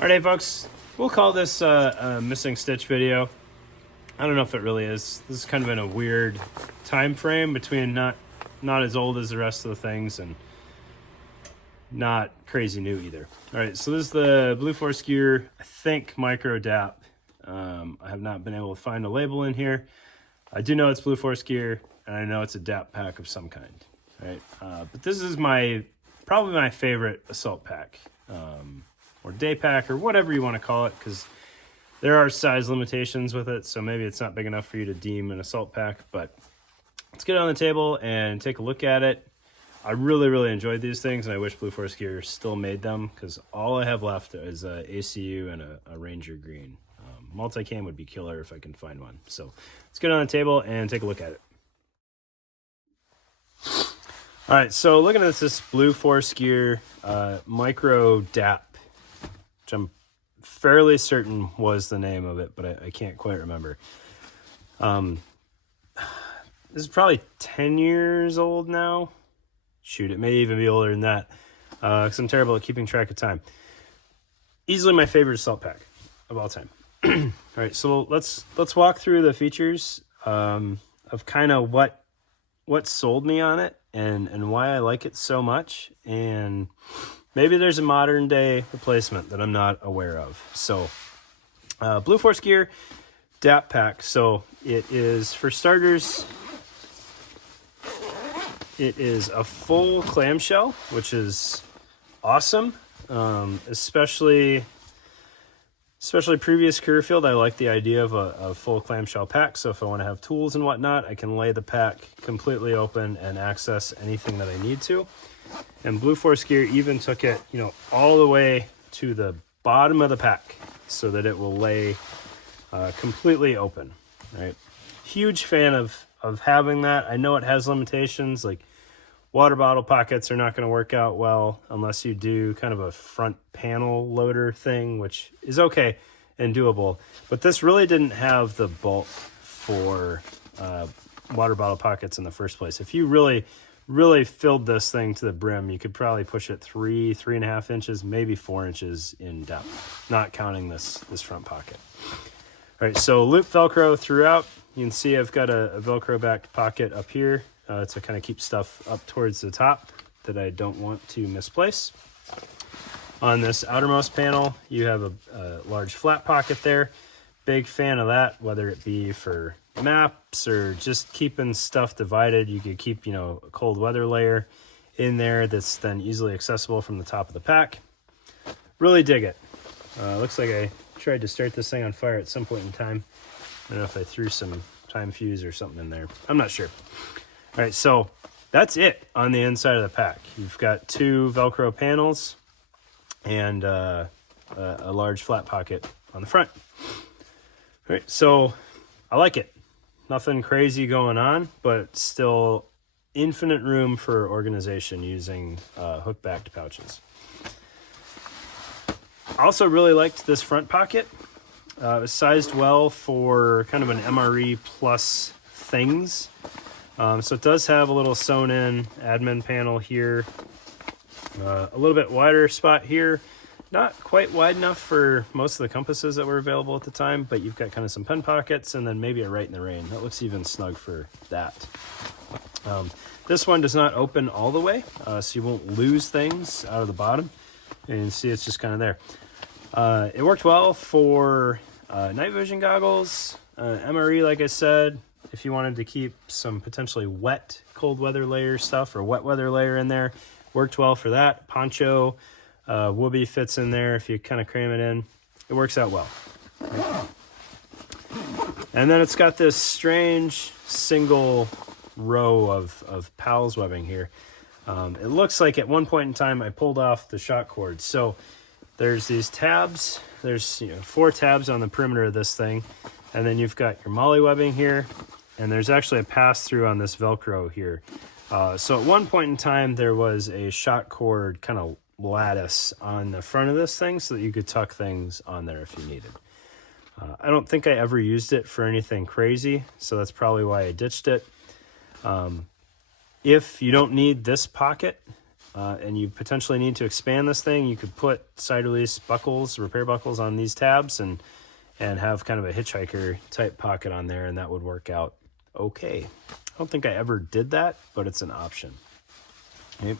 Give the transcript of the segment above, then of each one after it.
Alright folks, we'll call this a missing stitch video. I don't know if it really is. This is kind of in a weird time frame between not as old as the rest of the things and not crazy new either. Alright, so this is the Blue Force Gear, I think, micro DAP. I have not been able to find a label in here. I do know it's Blue Force Gear, and I know it's a DAP pack of some kind. Right, but this is probably my favorite assault pack. Or day pack, or whatever you want to call it, because there are size limitations with it, so maybe it's not big enough for you to deem an assault pack, but let's get it on the table and take a look at it. I really enjoyed these things, and I wish Blue Force Gear still made them, because all I have left is a ACU and a Ranger Green. Multicam would be killer if I can find one. So let's get it on the table and take a look at it. All right, so looking at this Blue Force Gear micro DAP, which I'm fairly certain was the name of it, but I can't quite remember. This is probably 10 years old now. Shoot, it may even be older than that, because I'm terrible at keeping track of time. Easily my favorite assault pack of all time. All right, so let's walk through the features of kind of what sold me on it and why I like it so much, and maybe there's a modern day replacement that I'm not aware of. So Blue Force Gear DAP pack. So it is, for starters, it is a full clamshell, which is awesome. Especially previous career field, I like the idea of a full clamshell pack. So if I want to have tools and whatnot, I can lay the pack completely open and access anything that I need to. And Blue Force Gear even took it, all the way to the bottom of the pack so that it will lay completely open, right? Huge fan of having that. I know it has limitations, like water bottle pockets are not going to work out well unless you do kind of a front panel loader thing, which is okay and doable. But this really didn't have the bulk for water bottle pockets in the first place. If you really filled this thing to the brim, you could probably push it 3.5 inches, maybe 4 inches in depth, not counting this front pocket. All right, so loop Velcro throughout. You can see I've got a Velcro backed pocket up here to kind of keep stuff up towards the top that I don't want to misplace. On this outermost panel, you have a large flat pocket there. Big fan of that, whether it be for maps or just keeping stuff divided. You could keep, a cold weather layer in there that's then easily accessible from the top of the pack. Really dig it. Looks like I tried to start this thing on fire at some point in time. I don't know if I threw some time fuse or something in there. I'm not sure. All right, so that's it on the inside of the pack. You've got 2 Velcro panels and a large flat pocket on the front. All right, so I like it. Nothing crazy going on, but still infinite room for organization using hook-backed pouches. I also really liked this front pocket. It was sized well for kind of an MRE plus things. So it does have a little sewn-in admin panel here. A little bit wider spot here. Not quite wide enough for most of the compasses that were available at the time, but you've got kind of some pen pockets and then maybe a right in the rain. That looks even snug for that. This one does not open all the way, so you won't lose things out of the bottom. And you can see it's just kind of there. It worked well for night vision goggles, MRE, like I said. If you wanted to keep some potentially wet cold weather layer stuff or wet weather layer in there, worked well for that. Poncho, Whoopee fits in there if you kind of cram it in. It works out well. And then it's got this strange single row of PALS webbing here. It looks like at one point in time I pulled off the shock cord. So there's these tabs. There's 4 tabs on the perimeter of this thing. And then you've got your molly webbing here. And there's actually a pass-through on this Velcro here. So at one point in time, there was a shock cord kind of lattice on the front of this thing so that you could tuck things on there if you needed. I don't think I ever used it for anything crazy, so that's probably why I ditched it. If you don't need this pocket, and you potentially need to expand this thing, you could put side release buckles, repair buckles on these tabs, and have kind of a hitchhiker type pocket on there, and that would work out okay. I don't think I ever did that, but it's an option. Okay.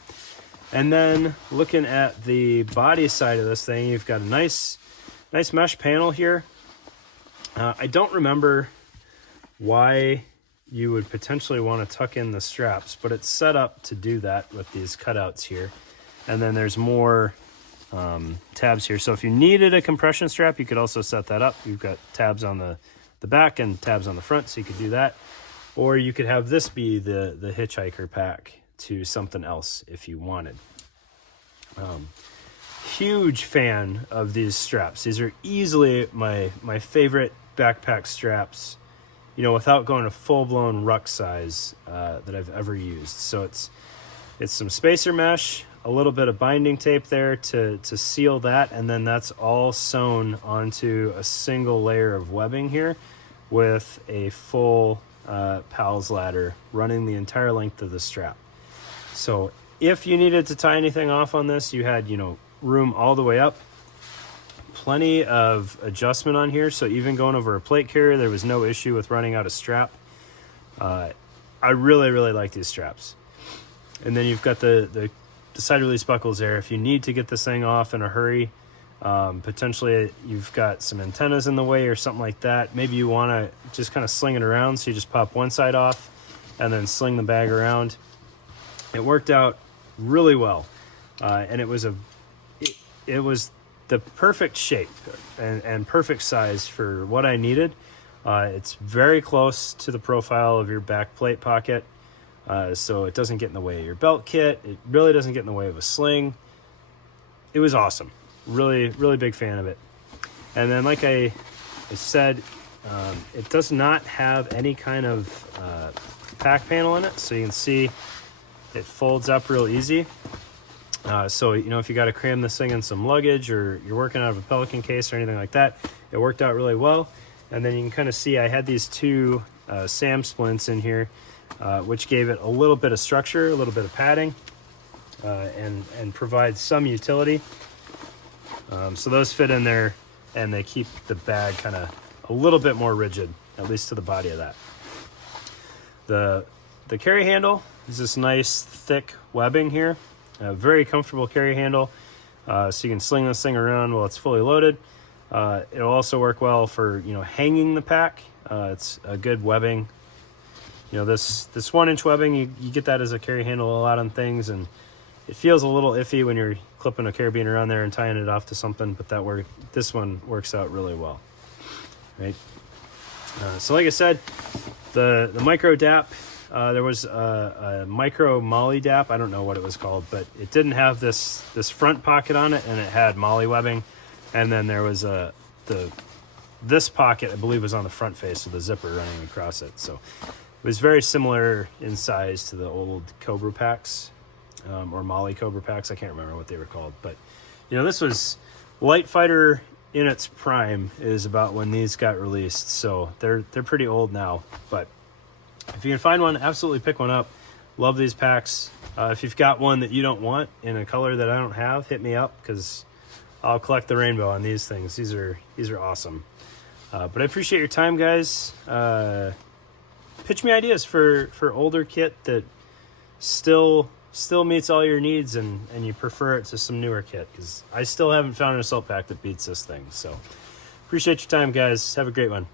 And then looking at the body side of this thing, you've got a nice mesh panel here. I don't remember why you would potentially want to tuck in the straps, but it's set up to do that with these cutouts here. And then there's more tabs here. So if you needed a compression strap, you could also set that up. You've got tabs on the back and tabs on the front, so you could do that. Or you could have this be the hitchhiker pack to something else if you wanted. Huge fan of these straps. These are easily my favorite backpack straps, you know, without going to full-blown ruck size that I've ever used. So it's some spacer mesh, a little bit of binding tape there to seal that, and then that's all sewn onto a single layer of webbing here with a full PALS ladder running the entire length of the strap. So if you needed to tie anything off on this, you had, you know, room all the way up. Plenty of adjustment on here, so even going over a plate carrier, there was no issue with running out of strap. I really like these straps. And then you've got the side release buckles there. If you need to get this thing off in a hurry, potentially you've got some antennas in the way or something like that. Maybe you want to just kind of sling it around, so you just pop one side off and then sling the bag around. It worked out really well, and it was the perfect shape and perfect size for what I needed. It's very close to the profile of your back plate pocket, so it doesn't get in the way of your belt kit. It really doesn't get in the way of a sling. It was awesome. Really big fan of it. And then, like I said, it does not have any kind of pack panel in it, so you can see it folds up real easy. So, you know, if you got to cram this thing in some luggage, or you're working out of a Pelican case or anything like that, it worked out really well. And then you can kind of see I had these two SAM splints in here, which gave it a little bit of structure, a little bit of padding, and provide some utility. So those fit in there, and they keep the bag kind of a little bit more rigid, at least to the body of that. The carry handle is this nice thick webbing here. A very comfortable carry handle, so you can sling this thing around while it's fully loaded. It'll also work well for, you know, hanging the pack. It's a good webbing. You know, this 1-inch webbing, you get that as a carry handle a lot on things, and it feels a little iffy when you're clipping a carabiner around there and tying it off to something, but this one works out really well, right? So like I said, the micro DAP, there was a micro Molly DAP. I don't know what it was called, but it didn't have this front pocket on it, and it had Molly webbing. And then there was this pocket, I believe, was on the front face with a zipper running across it. So it was very similar in size to the old Cobra packs, or Molly Cobra packs. I can't remember what they were called, but you know, this was Light Fighter in its prime is about when these got released. So they're pretty old now, but if you can find one, absolutely pick one up. Love these packs. If you've got one that you don't want in a color that I don't have, hit me up, because I'll collect the rainbow on these things. These are awesome. But I appreciate your time, guys. Pitch me ideas for older kit that still meets all your needs, and you prefer it to some newer kit, because I still haven't found an assault pack that beats this thing. So appreciate your time, guys. Have a great one.